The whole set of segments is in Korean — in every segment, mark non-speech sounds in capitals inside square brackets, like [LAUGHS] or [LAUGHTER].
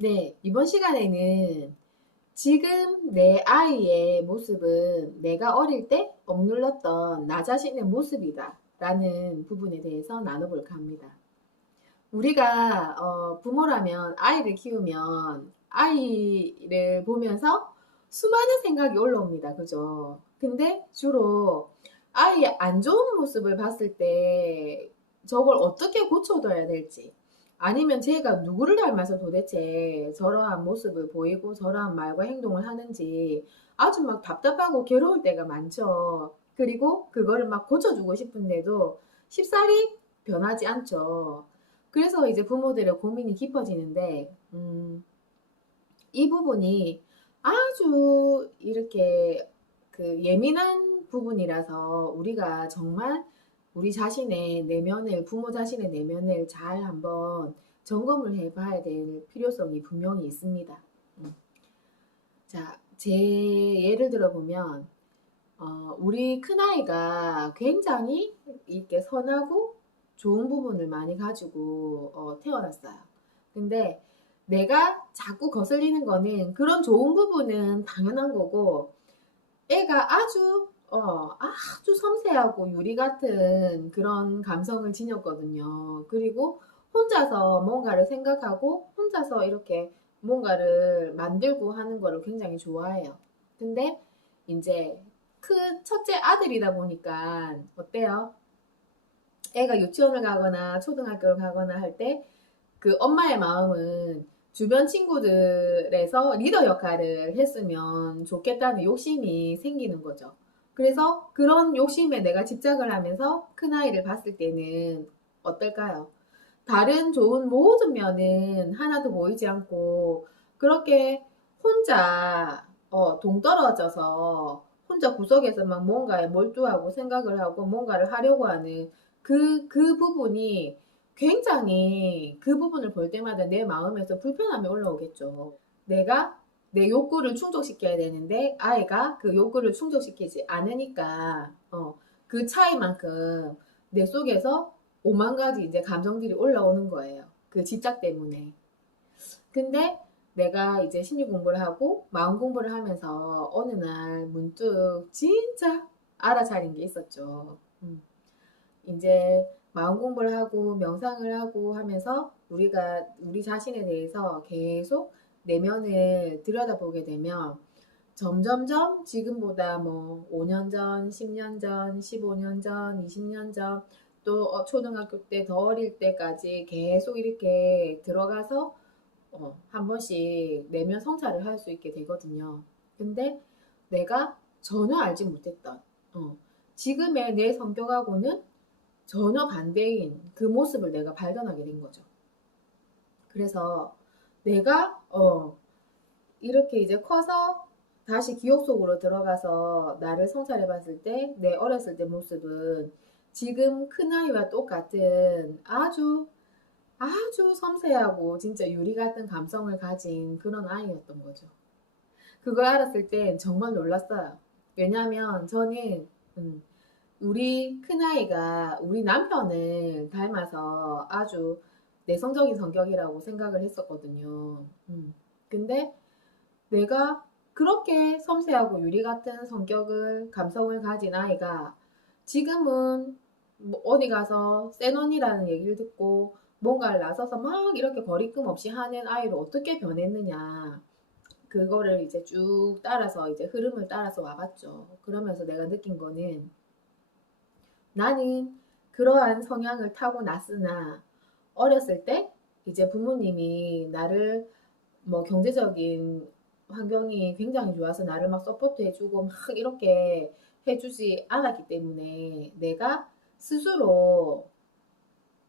네, 이번 시간에는 지금 내 아이의 모습은 내가 어릴 때 억눌렀던 나 자신의 모습이다. 라는 부분에 대해서 나눠볼까 합니다. 우리가 어, 부모라면 아이를 키우면 아이를 보면서 수많은 생각이 올라옵니다. 그죠? 근데 주로 아이의 안 좋은 모습을 봤을 때 저걸 어떻게 고쳐둬야 될지 아니면 제가 누구를 닮아서 도대체 저러한 모습을 보이고 저러한 말과 행동을 하는지 아주 막 답답하고 괴로울 때가 많죠. 그리고 그거를 막 고쳐주고 싶은데도 쉽사리 변하지 않죠. 그래서 이제 부모들의 고민이 깊어지는데, 음, 이 부분이 아주 이렇게 그 예민한 부분이라서 우리가 정말 우리 자신의 내면을, 부모 자신의 내면을 잘 한번 점검을 해봐야 될 필요성이 분명히 있습니다. 음. 자, 제 예를 들어보면, 어, 우리 큰아이가 굉장히 이렇게 선하고 좋은 부분을 많이 가지고 어, 태어났어요. 근데 내가 자꾸 거슬리는 거는 그런 좋은 부분은 당연한 거고, 애가 아주 어, 아주 섬세하고 유리 같은 그런 감성을 지녔거든요. 그리고 혼자서 뭔가를 생각하고 혼자서 이렇게 뭔가를 만들고 하는 거를 굉장히 좋아해요. 근데 이제 그 첫째 아들이다 보니까 어때요? 애가 유치원을 가거나 초등학교를 가거나 할 때 그 엄마의 마음은 주변 친구들에서 리더 역할을 했으면 좋겠다는 욕심이 생기는 거죠. 그래서 그런 욕심에 내가 집착을 하면서 큰아이를 봤을 때는 어떨까요? 다른 좋은 모든 면은 하나도 보이지 않고 그렇게 혼자 어, 동떨어져서 혼자 구석에서 막 뭔가에 몰두하고 생각을 하고 뭔가를 하려고 하는 그, 그 부분이 굉장히 그 부분을 볼 때마다 내 마음에서 불편함이 올라오겠죠. 내가 내 욕구를 충족시켜야 되는데 아이가 그 욕구를 충족시키지 않으니까 어, 그 차이만큼 내 속에서 오만 가지 이제 감정들이 올라오는 거예요. 그 집착 때문에. 근데 내가 이제 심리 공부를 하고 마음 공부를 하면서 어느 날 문득 진짜 알아차린 게 있었죠. 음. 이제 마음 공부를 하고 명상을 하고 하면서 우리가 우리 자신에 대해서 계속 내면을 들여다보게 되면 점점점 지금보다 뭐 5년 전, 10년 전, 15년 전, 20년 전, 또 어, 초등학교 때 더 어릴 때까지 계속 이렇게 들어가서 어, 한 번씩 내면 성찰을 할 수 있게 되거든요. 근데 내가 전혀 알지 못했던 어, 지금의 내 성격하고는 전혀 반대인 그 모습을 내가 발견하게 된 거죠. 그래서 내가 어 이렇게 이제 커서 다시 기억 속으로 들어가서 나를 성찰해 봤을 때 내 어렸을 때 모습은 지금 큰아이와 똑같은 아주 아주 섬세하고 진짜 유리 같은 감성을 가진 그런 아이였던 거죠. 그걸 알았을 땐 정말 놀랐어요. 왜냐하면 저는 음, 우리 큰아이가 우리 남편을 닮아서 아주 내성적인 성격이라고 생각을 했었거든요. 음. 근데 내가 그렇게 섬세하고 유리 같은 성격을, 감성을 가진 아이가 지금은 뭐 어디 가서 센 언니라는 얘기를 듣고 뭔가를 나서서 막 이렇게 거리낌 없이 하는 아이로 어떻게 변했느냐. 그거를 이제 쭉 따라서 이제 흐름을 따라서 와봤죠. 그러면서 내가 느낀 거는 나는 그러한 성향을 타고 났으나 어렸을 때 이제 부모님이 나를 뭐 경제적인 환경이 굉장히 좋아서 나를 막 서포트 해주고 막 [LAUGHS] 이렇게 해주지 않았기 때문에 내가 스스로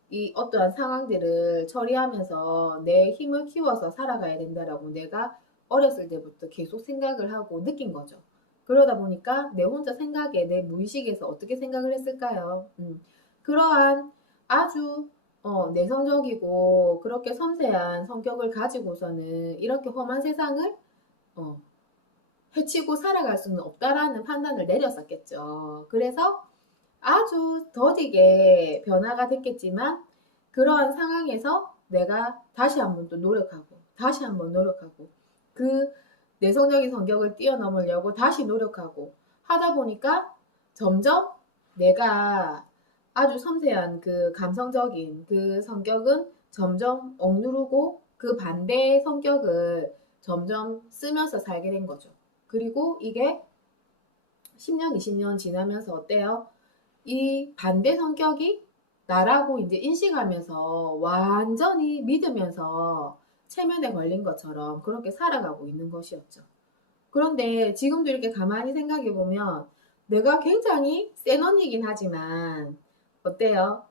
이 어떠한 상황들을 처리하면서 내 힘을 키워서 살아가야 된다라고 내가 어렸을 때부터 계속 생각을 하고 느낀 거죠. 그러다 보니까 내 혼자 생각에 내 무의식에서 어떻게 생각을 했을까요? 음, 그러한 아주 어, 내성적이고 그렇게 섬세한 성격을 가지고서는 이렇게 험한 세상을 어, 해치고 살아갈 수는 없다라는 판단을 내렸었겠죠. 그래서 아주 더디게 변화가 됐겠지만 그러한 상황에서 내가 다시 한번 또 노력하고 다시 한번 노력하고 그 내성적인 성격을 뛰어넘으려고 다시 노력하고 하다 보니까 점점 내가 아주 섬세한 그 감성적인 그 성격은 점점 억누르고 그 반대의 성격을 점점 쓰면서 살게 된 거죠. 그리고 이게 10년, 20년 지나면서 어때요? 이 반대 성격이 나라고 이제 인식하면서 완전히 믿으면서 체면에 걸린 것처럼 그렇게 살아가고 있는 것이었죠. 그런데 지금도 이렇게 가만히 생각해 보면 내가 굉장히 센 언니긴 하지만 어때요?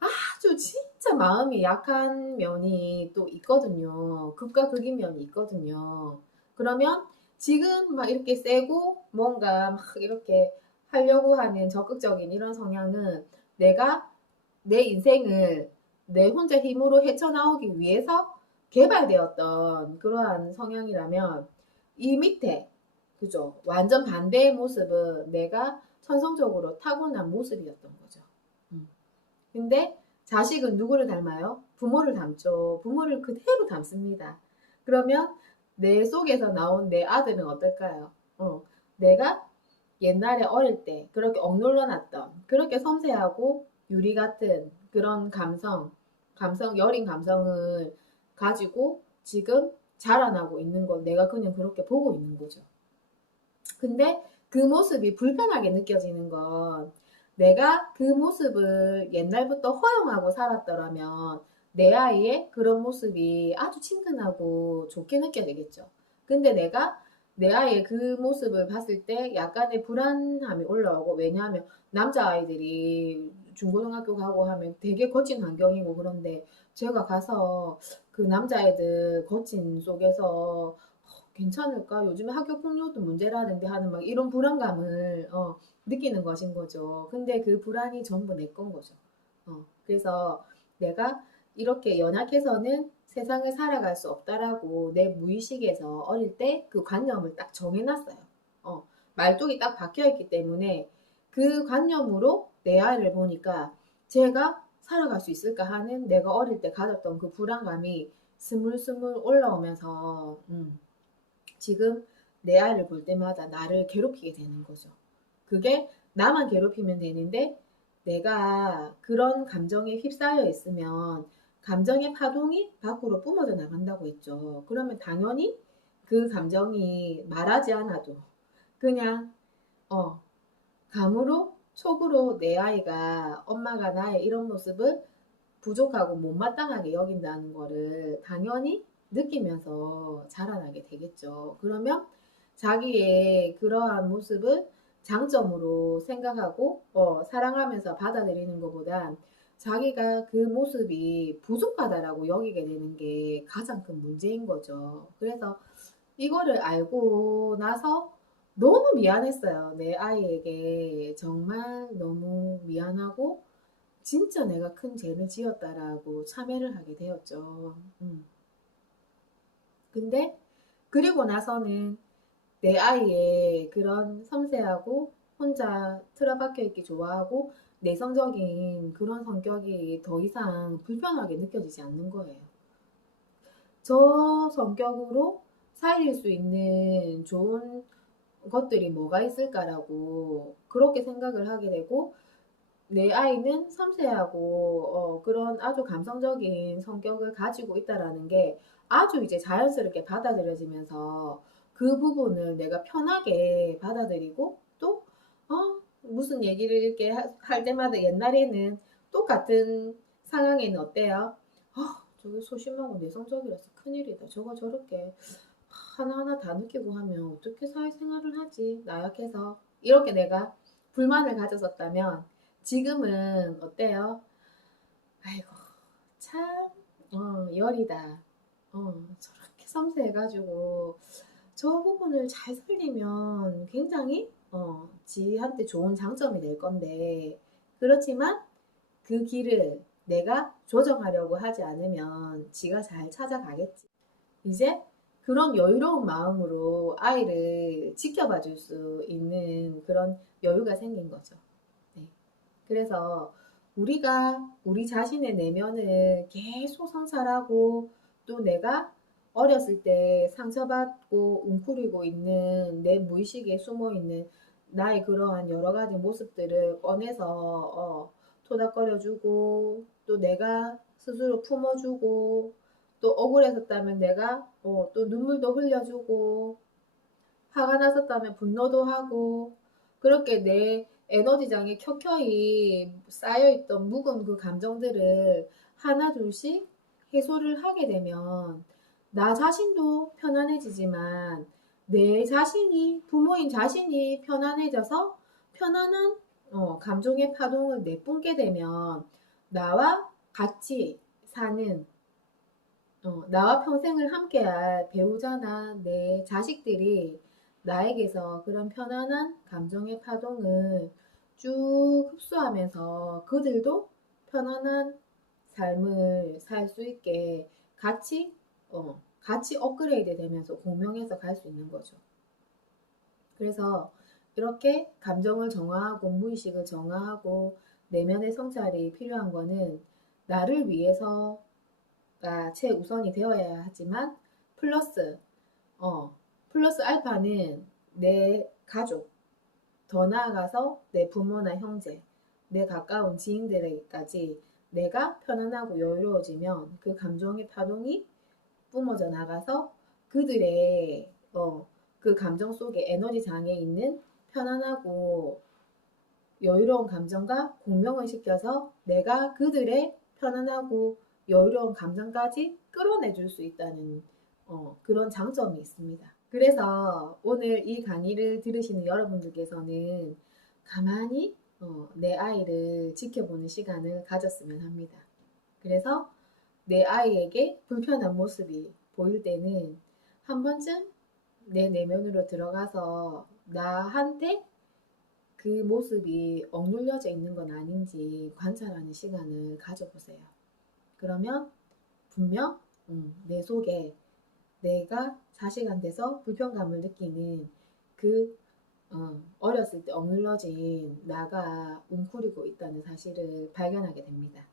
아주 진짜 마음이 약한 면이 또 있거든요. 극과 극인 면이 있거든요. 그러면 지금 막 이렇게 세고 뭔가 막 이렇게 하려고 하는 적극적인 이런 성향은 내가 내 인생을 내 혼자 힘으로 헤쳐나오기 위해서 개발되었던 그러한 성향이라면 이 밑에 그죠 완전 반대의 모습은 내가 천성적으로 타고난 모습이었던. 음. 근데 자식은 누구를 닮아요? 부모를 닮죠. 부모를 그대로 닮습니다. 그러면 내 속에서 나온 내 아들은 어떨까요? 어, 내가 옛날에 어릴 때 그렇게 억눌러 놨던 그렇게 섬세하고 유리 같은 그런 감성, 감성, 여린 감성을 가지고 지금 자라나고 있는 건 내가 그냥 그렇게 보고 있는 거죠. 근데 그 모습이 불편하게 느껴지는 건 내가 그 모습을 옛날부터 허용하고 살았더라면 내 아이의 그런 모습이 아주 친근하고 좋게 느껴지겠죠. 근데 내가 내 아이의 그 모습을 봤을 때 약간의 불안함이 올라오고 왜냐하면 남자아이들이 중고등학교 가고 하면 되게 거친 환경이고 그런데 제가 가서 그 남자애들 거친 속에서 어, 괜찮을까? 요즘에 학교 폭력도 문제라는데 하는 막 이런 불안감을 어, 느끼는 것인 거죠. 근데 그 불안이 전부 내 건 거죠. 어, 그래서 내가 이렇게 연약해서는 세상을 살아갈 수 없다라고 내 무의식에서 어릴 때 그 관념을 딱 정해놨어요. 어, 말뚝이 딱 박혀있기 때문에 그 관념으로 내 아이를 보니까 제가 살아갈 수 있을까 하는 내가 어릴 때 가졌던 그 불안감이 스물스물 올라오면서 음, 지금 내 아이를 볼 때마다 나를 괴롭히게 되는 거죠. 그게 나만 괴롭히면 되는데 내가 그런 감정에 휩싸여 있으면 감정의 파동이 밖으로 뿜어져 나간다고 했죠. 그러면 당연히 그 감정이 말하지 않아도 그냥 어 감으로 속으로 내 아이가 엄마가 나의 이런 모습을 부족하고 못마땅하게 여긴다는 거를 당연히 느끼면서 자라나게 되겠죠. 그러면 자기의 그러한 모습을 장점으로 생각하고 어, 사랑하면서 받아들이는 것보단 자기가 그 모습이 부족하다라고 여기게 되는 게 가장 큰 문제인 거죠. 그래서 이거를 알고 나서 너무 미안했어요. 내 아이에게 정말 너무 미안하고 진짜 내가 큰 죄를 지었다라고 참회를 하게 되었죠. 음. 근데 그리고 나서는 내 아이의 그런 섬세하고 혼자 틀어박혀 있기 좋아하고 내성적인 그런 성격이 더 이상 불편하게 느껴지지 않는 거예요. 저 성격으로 살릴 수 있는 좋은 것들이 뭐가 있을까라고 그렇게 생각을 하게 되고 내 아이는 섬세하고 어, 그런 아주 감성적인 성격을 가지고 있다라는 게 아주 이제 자연스럽게 받아들여지면서 그 부분을 내가 편하게 받아들이고 또 어, 무슨 얘기를 이렇게 할 때마다 옛날에는 똑같은 상황에는 어때요? 아, 저기 소심하고 내성적이라서 큰일이다. 저거 저렇게 하나하나 다 느끼고 하면 어떻게 사회생활을 하지? 나약해서. 이렇게 내가 불만을 가졌었다면 지금은 어때요? 아이고, 참, 어, 열이다. 어, 저렇게 섬세해가지고 저 부분을 잘 살리면 굉장히 어, 지한테 좋은 장점이 될 건데 그렇지만 그 길을 내가 조정하려고 하지 않으면 지가 잘 찾아가겠지. 이제 그런 여유로운 마음으로 아이를 지켜봐 줄 수 있는 그런 여유가 생긴 거죠. 네. 그래서 우리가 우리 자신의 내면을 계속 성찰하고 또 내가 어렸을 때 상처받고 웅크리고 있는 내 무의식에 숨어 있는 나의 그러한 여러 가지 모습들을 꺼내서 어, 토닥거려주고 또 내가 스스로 품어주고 또 억울했었다면 내가 어, 또 눈물도 흘려주고 화가 났었다면 분노도 하고 그렇게 내 에너지장에 켜켜이 쌓여있던 묵은 그 감정들을 하나 둘씩 해소를 하게 되면 나 자신도 편안해지지만 내 자신이 부모인 자신이 편안해져서 편안한 어, 감정의 파동을 내뿜게 되면 나와 같이 사는 어, 나와 평생을 함께할 배우자나 내 자식들이 나에게서 그런 편안한 감정의 파동을 쭉 흡수하면서 그들도 편안한 삶을 살 수 있게 같이 어, 같이 업그레이드 되면서 공명해서 갈 수 있는 거죠. 그래서 이렇게 감정을 정화하고 무의식을 정화하고 내면의 성찰이 필요한 거는 나를 위해서가 최우선이 되어야 하지만 플러스 어 플러스 알파는 내 가족 더 나아가서 내 부모나 형제 내 가까운 지인들에게까지 내가 편안하고 여유로워지면 그 감정의 파동이 뿜어져 나가서 그들의 어, 그 감정 속에 에너지 장에 있는 편안하고 여유로운 감정과 공명을 시켜서 내가 그들의 편안하고 여유로운 감정까지 끌어내줄 수 있다는 어, 그런 장점이 있습니다. 그래서 오늘 이 강의를 들으시는 여러분들께서는 가만히 어, 내 아이를 지켜보는 시간을 가졌으면 합니다. 그래서 내 아이에게 불편한 모습이 보일 때는 한 번쯤 내 내면으로 들어가서 나한테 그 모습이 억눌려져 있는 건 아닌지 관찰하는 시간을 가져보세요. 그러면 분명 음, 내 속에 내가 자식한테서 불편감을 느끼는 그 어, 어렸을 때 억눌러진 나가 웅크리고 있다는 사실을 발견하게 됩니다.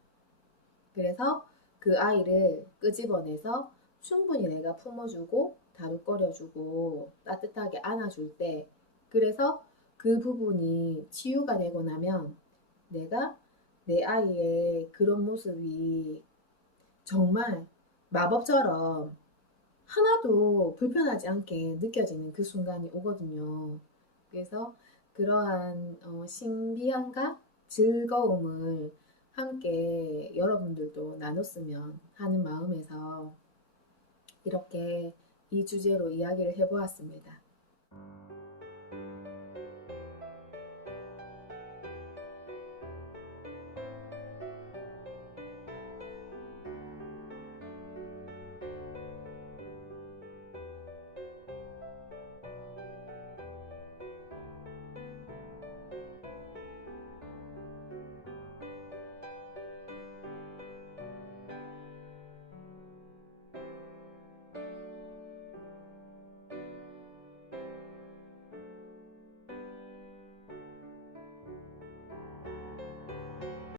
그래서 그 아이를 끄집어내서 충분히 내가 품어주고 다독거려주고 따뜻하게 안아줄 때 그래서 그 부분이 치유가 되고 나면 내가 내 아이의 그런 모습이 정말 마법처럼 하나도 불편하지 않게 느껴지는 그 순간이 오거든요. 그래서 그러한 어, 신비함과 즐거움을 함께 여러분들도 나눴으면 하는 마음에서 이렇게 이 주제로 이야기를 해보았습니다.